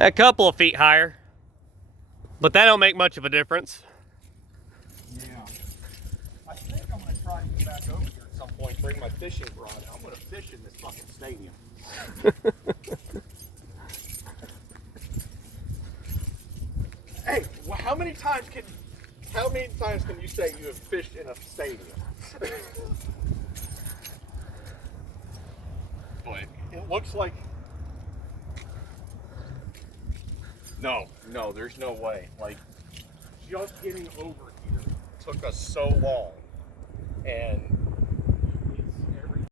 A couple of feet higher, but that don't make much of a difference. Yeah. I think I'm going to try to get back over here at some point, bring my fishing rod. I'm going to fish in this fucking stadium. Hey, how many times can you say you have fished in a stadium? But it looks like no, there's no way. Like, just getting over here took us so long, and